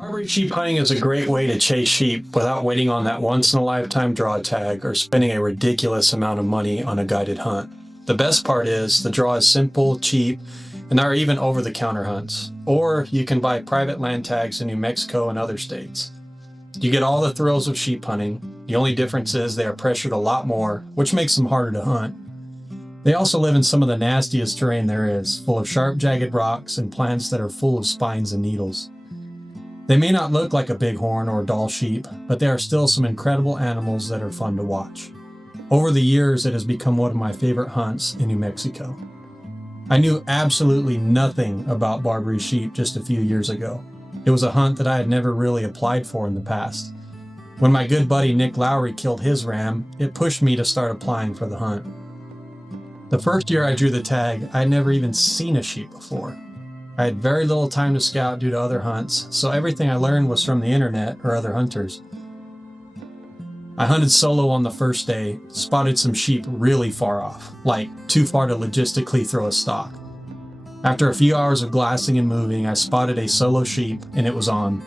Barbary sheep hunting is a great way to chase sheep without waiting on that once-in-a-lifetime draw tag or spending a ridiculous amount of money on a guided hunt. The best part is the draw is simple, cheap, and there are even over-the-counter hunts. Or you can buy private land tags in New Mexico and other states. You get all the thrills of sheep hunting. The only difference is they are pressured a lot more, which makes them harder to hunt. They also live in some of the nastiest terrain there is, full of sharp, jagged rocks and plants that are full of spines and needles. They may not look like a bighorn or Dall sheep, but they are still some incredible animals that are fun to watch. Over the years, it has become one of my favorite hunts in New Mexico. I knew absolutely nothing about Barbary sheep just a few years ago. It was a hunt that I had never really applied for in the past. When my good buddy Nick Lowry killed his ram, it pushed me to start applying for the hunt. The first year I drew the tag, I had never even seen a sheep before. I had very little time to scout due to other hunts, so everything I learned was from the internet or other hunters. I hunted solo on the first day, spotted some sheep really far off, like too far to logistically throw a stock. After a few hours of glassing and moving, I spotted a solo sheep and it was on.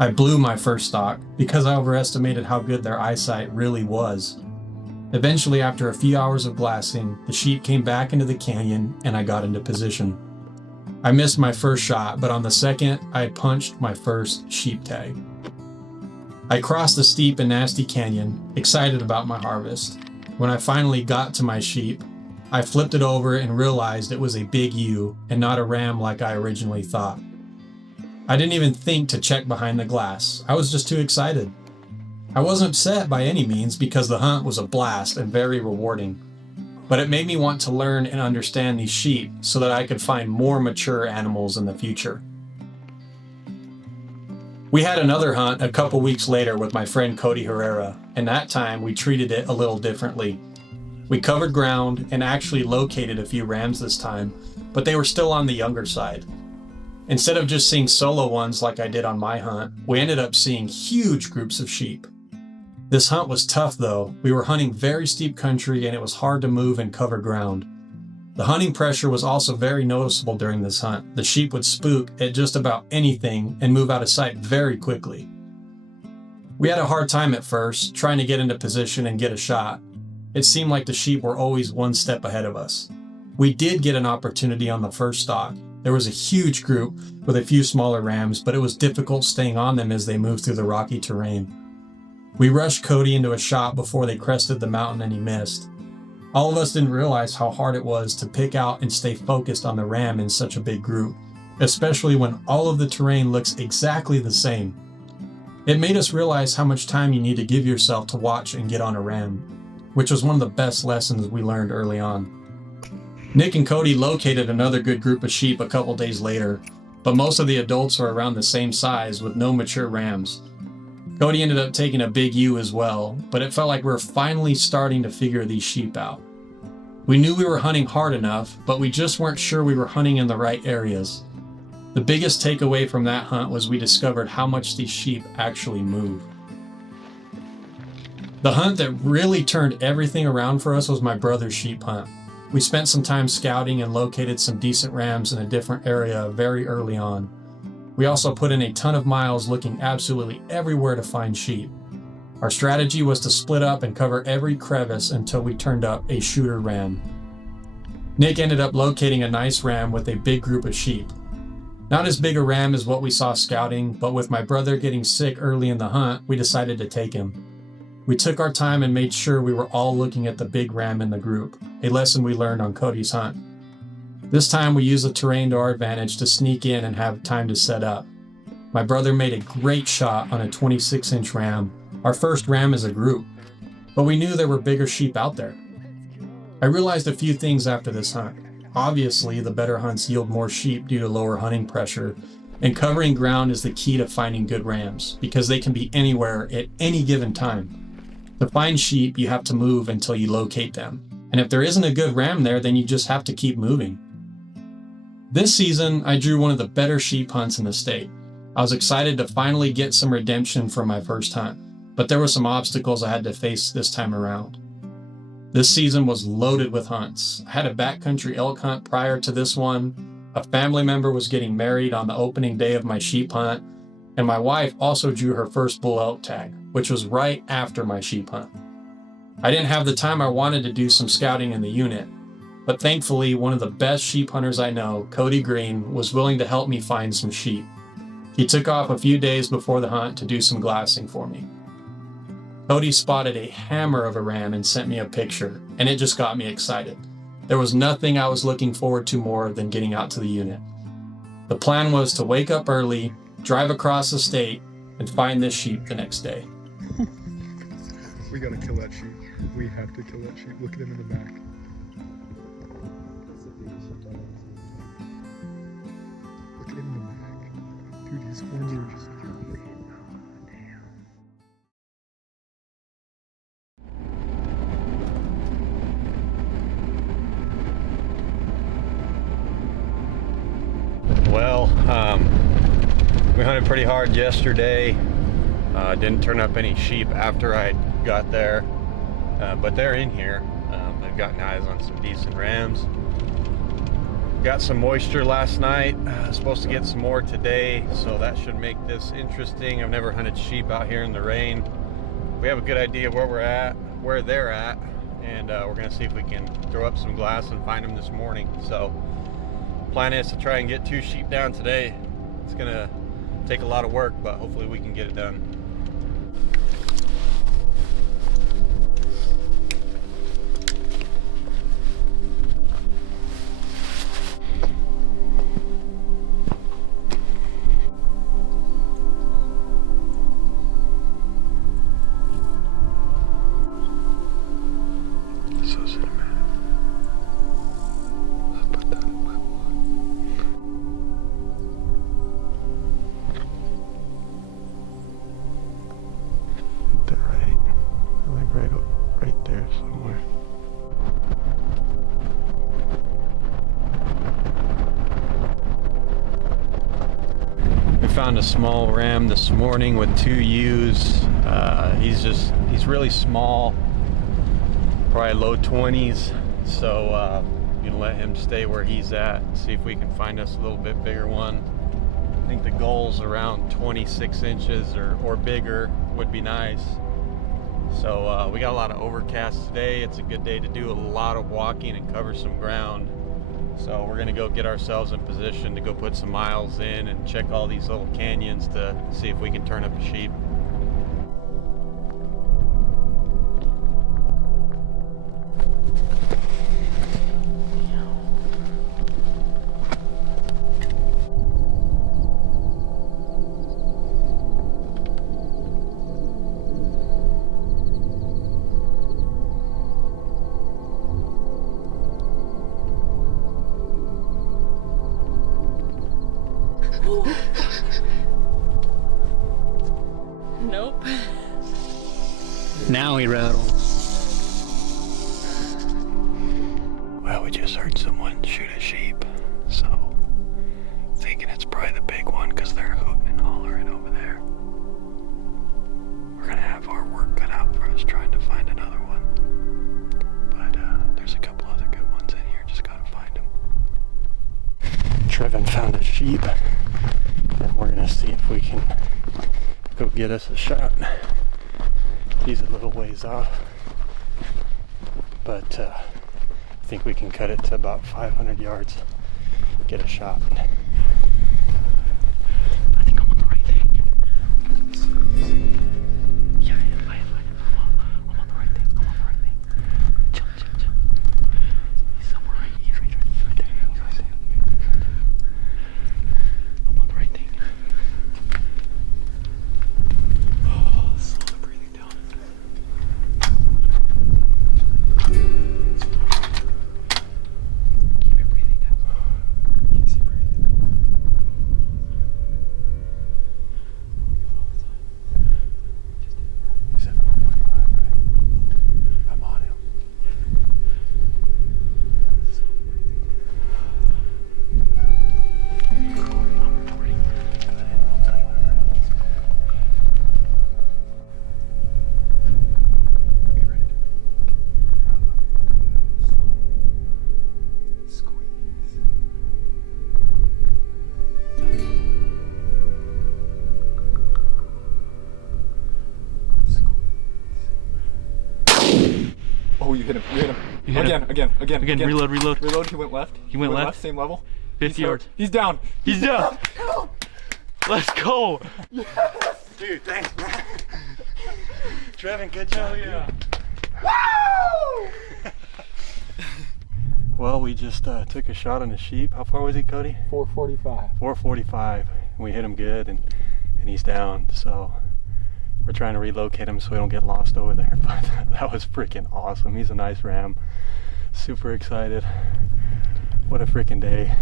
I blew my first stock because I overestimated how good their eyesight really was. Eventually, after a few hours of glassing, the sheep came back into the canyon and I got into position. I missed my first shot, but on the second, I had punched my first sheep tag. I crossed the steep and nasty canyon, excited about my harvest. When I finally got to my sheep, I flipped it over and realized it was a big ewe and not a ram like I originally thought. I didn't even think to check behind the glass. I was just too excited. I wasn't upset by any means because the hunt was a blast and very rewarding. But it made me want to learn and understand these sheep so that I could find more mature animals in the future. We had another hunt a couple weeks later with my friend Cody Herrera, and that time we treated it a little differently. We covered ground and actually located a few rams this time, but they were still on the younger side. Instead of just seeing solo ones like I did on my hunt, we ended up seeing huge groups of sheep. This hunt was tough though. We were hunting very steep country and it was hard to move and cover ground. The hunting pressure was also very noticeable during this hunt. The sheep would spook at just about anything and move out of sight very quickly. We had a hard time at first, trying to get into position and get a shot. It seemed like the sheep were always one step ahead of us. We did get an opportunity on the first stalk. There was a huge group with a few smaller rams, but it was difficult staying on them as they moved through the rocky terrain. We rushed Cody into a shot before they crested the mountain and he missed. All of us didn't realize how hard it was to pick out and stay focused on the ram in such a big group, especially when all of the terrain looks exactly the same. It made us realize how much time you need to give yourself to watch and get on a ram, which was one of the best lessons we learned early on. Nick and Cody located another good group of sheep a couple days later, but most of the adults were around the same size with no mature rams. Cody ended up taking a big ewe as well, but it felt like we were finally starting to figure these sheep out. We knew we were hunting hard enough, but we just weren't sure we were hunting in the right areas. The biggest takeaway from that hunt was we discovered how much these sheep actually move. The hunt that really turned everything around for us was my brother's sheep hunt. We spent some time scouting and located some decent rams in a different area very early on. We also put in a ton of miles looking absolutely everywhere to find sheep. Our strategy was to split up and cover every crevice until we turned up a shooter ram. Nick ended up locating a nice ram with a big group of sheep. Not as big a ram as what we saw scouting, but with my brother getting sick early in the hunt, we decided to take him. We took our time and made sure we were all looking at the big ram in the group, a lesson we learned on Cody's hunt. This time we used the terrain to our advantage to sneak in and have time to set up. My brother made a great shot on a 26-inch ram, our first ram as a group, but we knew there were bigger sheep out there. I realized a few things after this hunt. Obviously, the better hunts yield more sheep due to lower hunting pressure, and covering ground is the key to finding good rams, because they can be anywhere at any given time. To find sheep, you have to move until you locate them, and if there isn't a good ram there, then you just have to keep moving. This season, I drew one of the better sheep hunts in the state. I was excited to finally get some redemption from my first hunt, but there were some obstacles I had to face this time around. This season was loaded with hunts. I had a backcountry elk hunt prior to this one, a family member was getting married on the opening day of my sheep hunt, and my wife also drew her first bull elk tag, which was right after my sheep hunt. I didn't have the time I wanted to do some scouting in the unit, but thankfully one of the best sheep hunters I know, Cody Green, was willing to help me find some sheep. He took off a few days before the hunt to do some glassing for me. Cody spotted a hammer of a ram and sent me a picture, and it just got me excited. There was nothing I was looking forward to more than getting out to the unit. The plan was to wake up early, drive across the state, and find this sheep the next day. We gotta kill that sheep. We have to kill that sheep. Look at him in the back. Look at him in the back. Dude, his horns are just... Well, we hunted pretty hard yesterday. Didn't turn up any sheep after I got there, but they're in here. They've gotten eyes on some decent rams. Got some moisture last night. Supposed to get some more today, so that should make this interesting. I've never hunted sheep out here in the rain. We have a good idea of where we're at, where they're at, and we're gonna see if we can throw up some glass and find them this morning. So plan is to try and get 2 sheep down today. It's gonna take a lot of work, but hopefully we can get it done. So cinematic. Let's put that in my vlog. They're right. I think right there somewhere. We found a small ram this morning with 2 ewes. He's really small, probably low 20s. So I'm gonna let him stay where he's at, see if we can find us a little bit bigger one. I think the goal's around 26 inches or bigger would be nice. So we got a lot of overcast today. It's a good day to do a lot of walking and cover some ground. So we're gonna go get ourselves in position to go put some miles in and check all these little canyons to see if we can turn up a sheep. Nope. Now he rattles. Well, we just heard someone shoot a sheep, so thinking it's probably the big one because they're hooting and hollering over there. We're gonna have our work cut out for us trying to find another one, but there's a couple other good ones in here, just gotta find them. Trevin found a sheep, and we're gonna see if we can go get us a shot. He's a little ways off, but I think we can cut it to about 500 yards, get a shot. I think I'm on the right thing. Yeah, I'm on the right thing. Chill. He's somewhere right. He's right there. I'm on the right thing. Slow the breathing down. Keep it breathing down. Easy breathing. you hit him. You hit him. You hit him. Again. Reload. Reload. He went left. He went left. Same level. 50 yards. He's down. He's down. Let's go. Yes. Dude, thanks, man. Trevin, good job. Yeah. Woo! Well, we just took a shot on a sheep. How far was he, Cody? 445. 445. We hit him good, and he's down. So we're trying to relocate him so we don't get lost over there. But that was freaking awesome. He's a nice ram. Super excited. What a freaking day.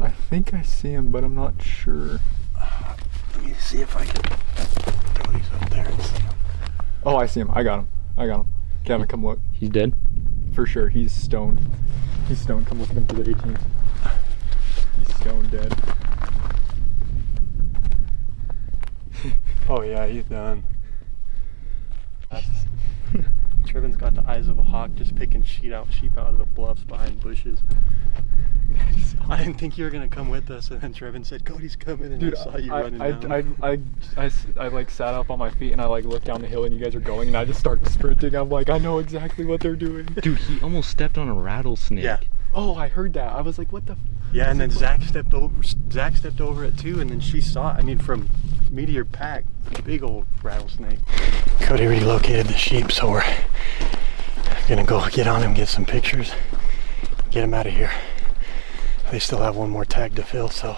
I think I see him, but I'm not sure. Let me see if I can. Cody's up there and see him. Oh, I see him. I got him. Kevin, come look. He's dead? For sure. He's stoned. Come look at him to the 18th. He's stone dead. Oh yeah, he's done. Trevin's got the eyes of a hawk, just picking sheep out of the bluffs behind bushes. I didn't think you were gonna come with us, and then Trevin said, "Cody's coming," and Dude, I saw you running down. I like sat up on my feet and I like looked down the hill and you guys are going and I just started sprinting. I'm like, I know exactly what they're doing. Dude, he almost stepped on a rattlesnake. Yeah. Oh, I heard that. I was like, what the? Yeah, and then Zach stepped over it too, and then she saw it. I mean, from me to your pack, big old rattlesnake. Cody relocated the sheep, so we're gonna go get on him, get some pictures, get him out of here. They still have one more tag to fill, so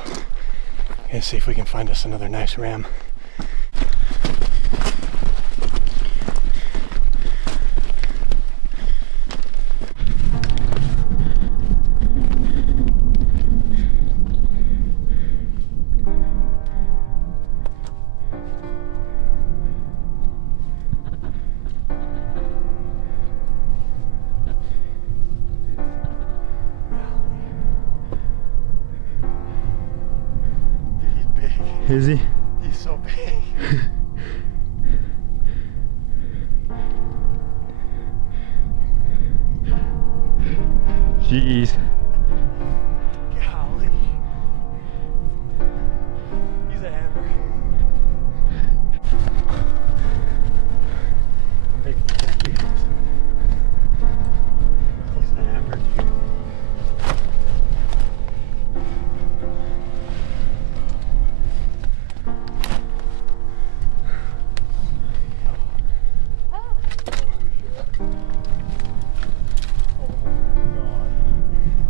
gonna see if we can find us another nice ram. Is he? He's so big. Jeez. Golly. He's a hammer. Big He's a hammer, dude.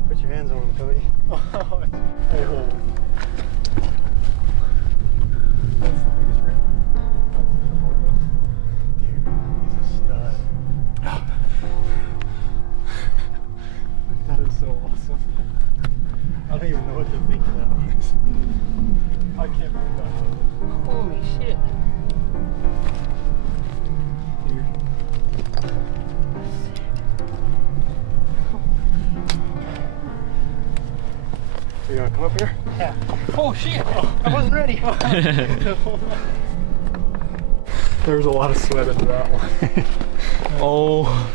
Put your hands on him, Cody. Oh. That's the biggest ram. Dude, he's a stud. That is so awesome. I don't even know what to think of that, honestly. I can't believe that. Holy shit. So you wanna come up here? Yeah. Oh shit. I wasn't ready. There was a lot of sweat into that one. Oh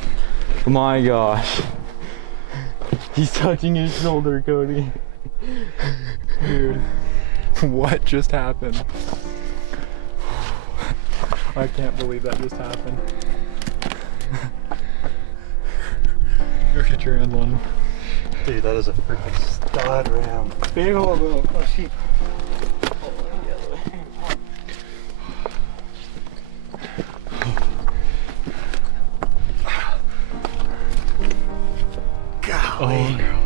my gosh. He's touching his shoulder, Cody. Dude, what just happened? I can't believe that just happened. Go get your hand on him. Dude, that is a freaking stud ram. Big old little sheep. Golly. Oh.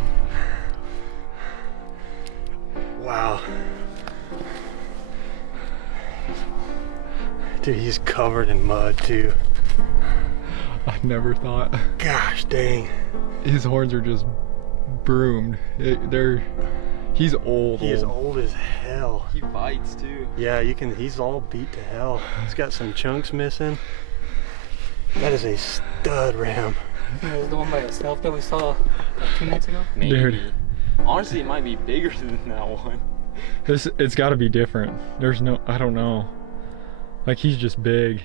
Wow. Dude, he's covered in mud too. I never thought. Gosh dang. His horns are just broomed. He's old. He is old as hell. He bites too. Yeah, he's all beat to hell. He's got some chunks missing. That is a stud ram. It was the one by itself that we saw like 2 nights ago. Maybe. Dude. Honestly, it might be bigger than that one. It's got to be different. I don't know. Like, he's just big.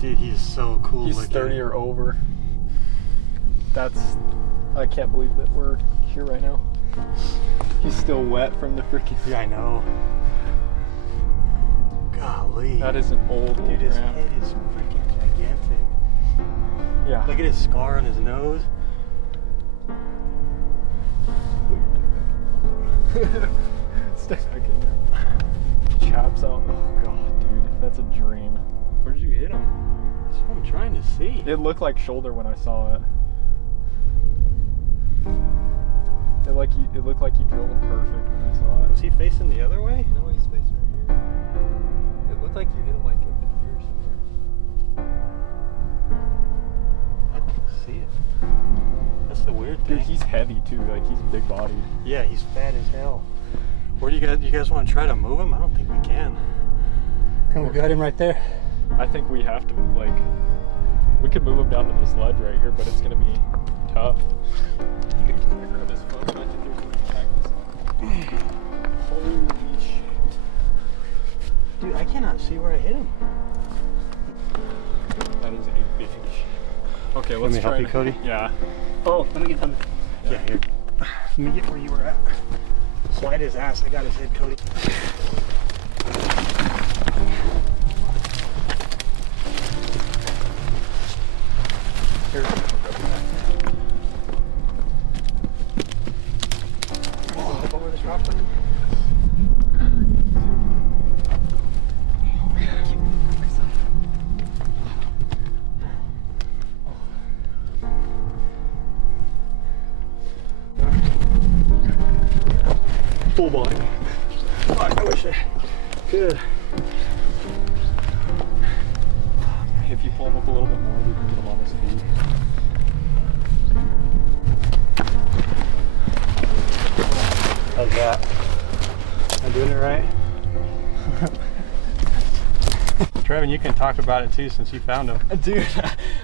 Dude, he's so cool He's looking. 30 or over. I can't believe that we're here right now. He's still wet from the freaking. Yeah, I know. Golly. That is an old Dude, his ram. head is freaking gigantic. Yeah. Look at his scar on his nose. Stay back in there. Chaps out. Oh god, dude, that's a dream. Where did you hit him? That's what I'm trying to see. It looked like shoulder when I saw it. It looked like you drilled him perfect when I saw it. Was he facing the other way? No, he's facing right here. It looked like you hit him like up in here somewhere. I don't see it. That's the weird thing. Dude, he's heavy too. Like he's big bodied. Yeah, he's fat as hell. Where do you guys want to try to move him? I don't think we can. And we got him right there. I think we have to like. We could move him down to this ledge right here, but it's gonna be tough. You guys can grab his phone. I think there's a cactus on. Holy shit. Dude, I cannot see where I hit him. That is a big. Okay, let's me try. help you, Cody? Yeah. Oh, let me get something. Yeah, here. Let me get where you were at. Slide his ass. I got his head, Cody. Here. Up over this rock for him. Full body. I wish I could. If you pull him up a little bit more, we can get him on his feet. How's that? Am I doing it right? Trevin, you can talk about it too since you found him. Dude,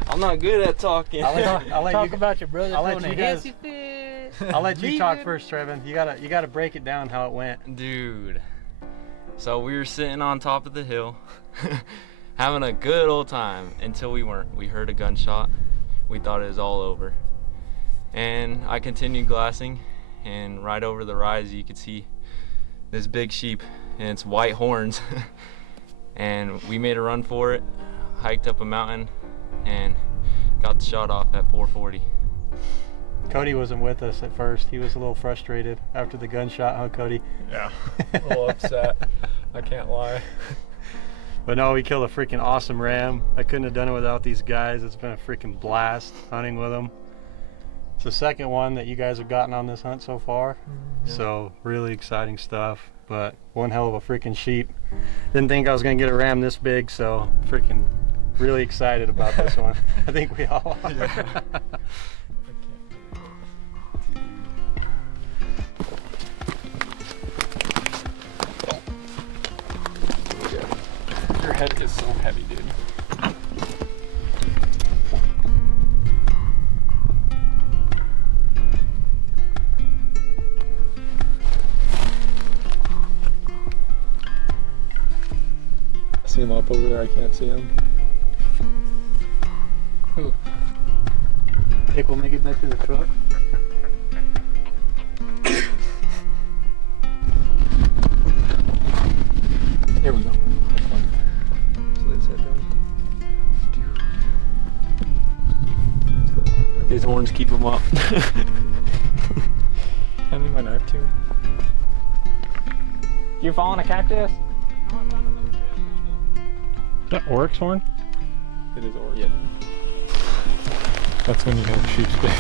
I'm not good at talking. I'll let Talk you, about your brother I'll let throwing you a guys- hissy fit. I'll let you talk first, Trevin. You gotta break it down how it went. Dude, so we were sitting on top of the hill having a good old time until we weren't. We heard a gunshot. We thought it was all over. And I continued glassing, and right over the rise you could see this big sheep and its white horns. And we made a run for it, hiked up a mountain, and got the shot off at 440. Cody wasn't with us at first. He was a little frustrated after the gunshot, huh, Cody? Yeah. A little upset. I can't lie. But no, we killed a freaking awesome ram. I couldn't have done it without these guys. It's been a freaking blast hunting with them. It's the second one that you guys have gotten on this hunt so far. So really exciting stuff, but one hell of a freaking sheep. Didn't think I was gonna get a ram this big, so freaking really excited about this one. I think we all are. Yeah. Your head is so heavy, dude. I see him up over there. I can't see him. Who? Think we'll make it back to the truck? Here we go. Just lay his head down. Dude. His horns keep him up. Hand me my knife too. You fall on a cactus? Is that oryx horn? It is oryx. Yeah. That's when you know the sheep's big.